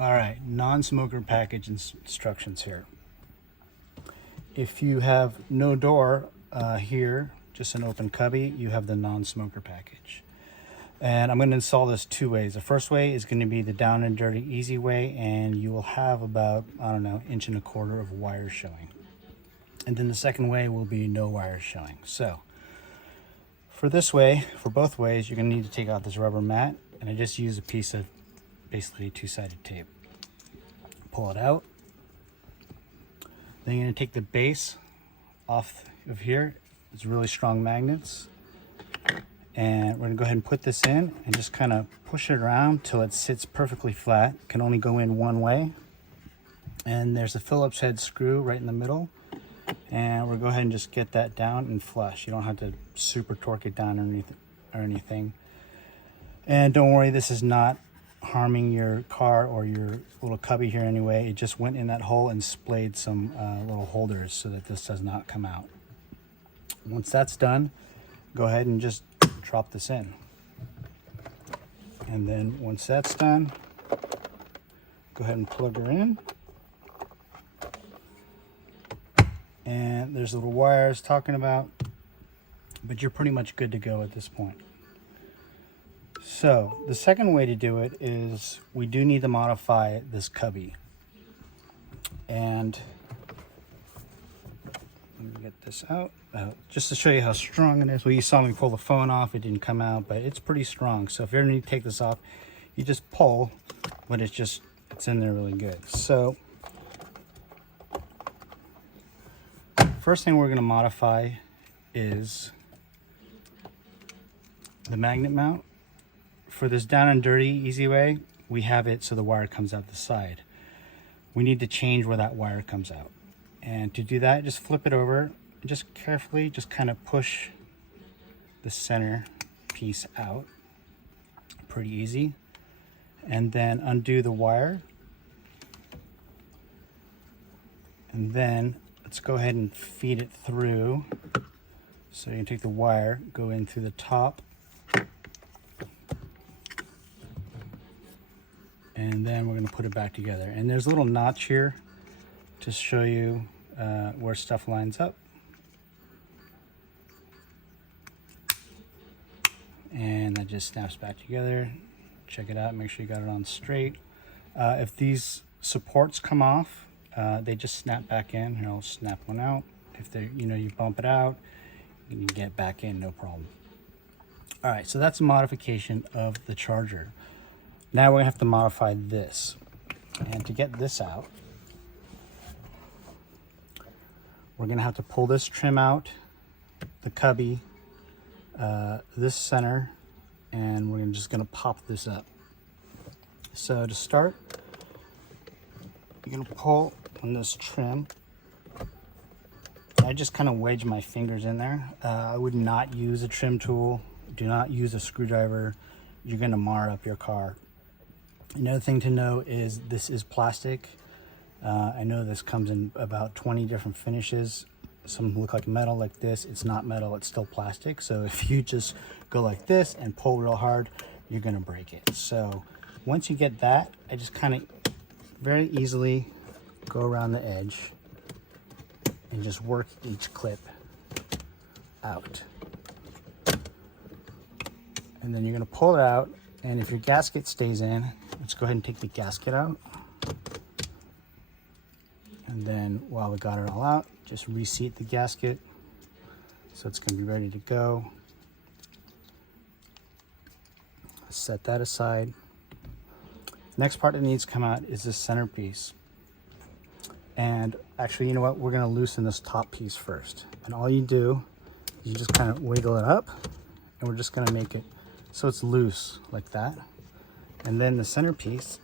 All right, non-smoker package instructions here. If you have no door here, just an open cubby, you have the non-smoker package. And I'm going to install this two ways. The first way is going to be the down and dirty easy way, and you will have about, I don't know, 1.25 inches of wires showing. And then the second way will be no wires showing. So for this way, for both ways, you're going to need to take out this rubber mat, and I just use a piece of basically two-sided tape. Pull it out. Then you're going to take the base off of here. It's really strong magnets. And we're going to go ahead and put this in and just kind of push it around till it sits perfectly flat. It can only go in one way. And there's a Phillips head screw right in the middle. And we'll go ahead and just get that down and flush. You don't have to super torque it down or anything. And don't worry, this is not harming your car or your little cubby here anyway. It just went in that hole and splayed some little holders so that this does not come out. Once that's done, go ahead and just drop this in. And then once that's done, go ahead and plug her in. And there's little wires talking about, but you're pretty much good to go at this point. So the second way to do it is we do need to modify this cubby. And let me get this out just to show you how strong it is. Well, you saw me pull the phone off, it didn't come out, but it's pretty strong. So if you ever need to take this off, you just pull, but it's in there really good. So first thing we're going to modify is the magnet mount. For this down and dirty easy way, we have it so the wire comes out the side. We need to change where that wire comes out. And to do that, just flip it over and just carefully just kind of push the center piece out. Pretty easy. And then undo the wire. And then let's go ahead and feed it through. So you can take the wire, go in through the top, and then we're going to put it back together. And there's a little notch here to show you where stuff lines up. And that just snaps back together. Check it out, make sure you got it on straight. If these supports come off, they just snap back in. Here, I'll snap one out. If they, you bump it out, you can get back in, no problem. All right, so that's a modification of the charger. Now we're gonna have to modify this. And to get this out, we're gonna have to pull this trim out, the cubby, this center, and we're just gonna pop this up. So to start, you're gonna pull on this trim. I just kind of wedge my fingers in there. I would not use a trim tool. Do not use a screwdriver. You're gonna mar up your car. Another thing to know is this is plastic. I know this comes in about 20 different finishes. Some look like metal like this. It's not metal, it's still plastic. So if you just go like this and pull real hard, you're gonna break it. So once you get that, I just kind of very easily go around the edge and just work each clip out. And then you're gonna pull it out, and if your gasket stays in, let's go ahead and take the gasket out. And then while we got it all out, just reseat the gasket so it's gonna be ready to go. Set that aside. Next part that needs to come out is this centerpiece. And actually, you know what? We're gonna loosen this top piece first. And all you do is you just kind of wiggle it up, and we're just gonna make it so it's loose like that. And then the centerpiece,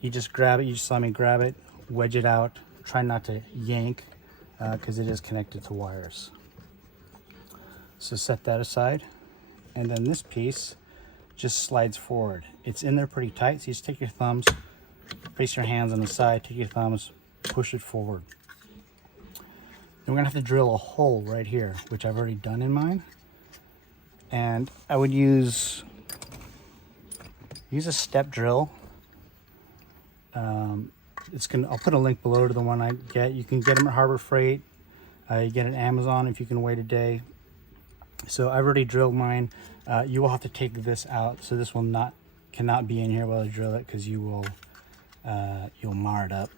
you just grab it, you just let me grab it, wedge it out, try not to yank because it is connected to wires. So set that aside. And then this piece just slides forward. It's in there pretty tight, so you just take your thumbs, place your hands on the side, take your thumbs, push it forward. Then we're gonna have to drill a hole right here, which I've already done in mine. And I would use a step drill I'll put a link below to the one I get. You can get them at Harbor Freight. You get it at Amazon if you can wait a day. So I've already drilled mine. You will have to take this out, so this cannot be in here while I drill it, because you'll mar it up.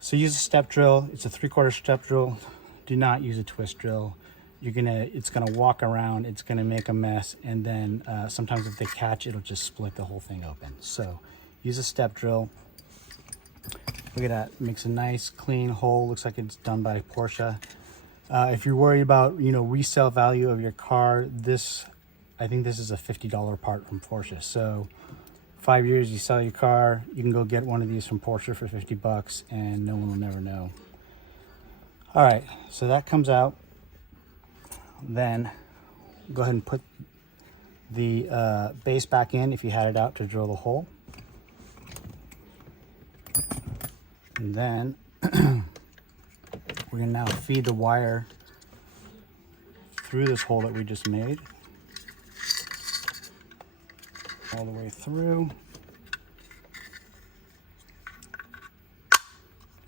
So use a step drill. It's a 3/4 step drill. Do not use a twist drill. It's gonna walk around. It's gonna make a mess, and then sometimes if they catch, it'll just split the whole thing open. So use a step drill. Look at that, makes a nice clean hole. Looks like it's done by Porsche. If you're worried about resale value of your car, I think this is a $50 part from Porsche. So 5 years, you sell your car, you can go get one of these from Porsche for 50 bucks, and no one will never know. All right, so that comes out. Then go ahead and put the base back in if you had it out to drill the hole. And then we're gonna now feed the wire through this hole that we just made, all the way through,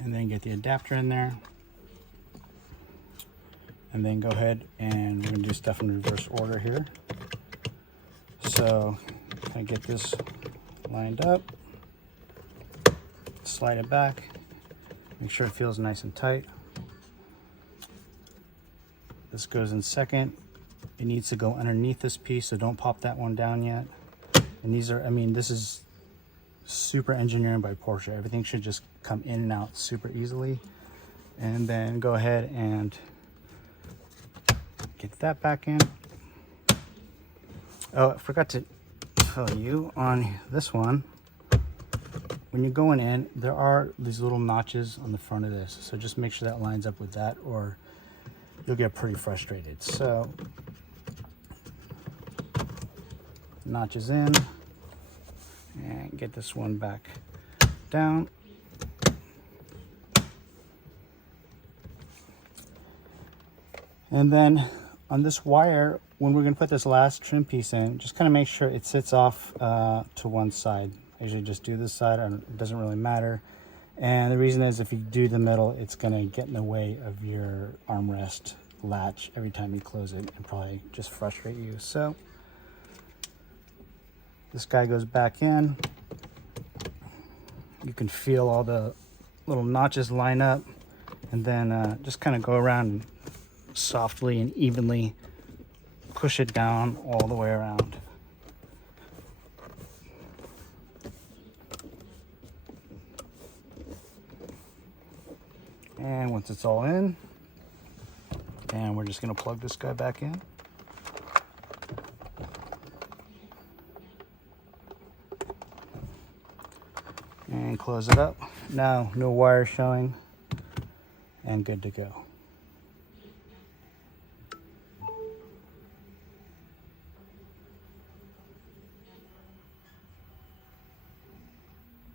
and then get the adapter in there, and then go ahead and we're gonna do stuff in reverse order here. So I get this lined up, slide it back, make sure it feels nice and tight. This goes in second. It needs to go underneath this piece, so don't pop that one down yet. And this is super engineering by Porsche. Everything should just come in and out super easily. And then go ahead and get that back in. Oh, I forgot to tell you on this one, when you're going in, there are these little notches on the front of this. So just make sure that lines up with that, or you'll get pretty frustrated. So notches in, and get this one back down. And then on this wire, when we're going to put this last trim piece in, just kind of make sure it sits off to one side. I usually just do this side, it doesn't really matter. And the reason is, if you do the middle, it's going to get in the way of your armrest latch every time you close it and probably just frustrate you. So this guy goes back in. You can feel all the little notches line up, and then just kind of go around and softly and evenly push it down all the way around. And once it's all in, and we're just going to plug this guy back in. And close it up. Now, no wire showing, and good to go.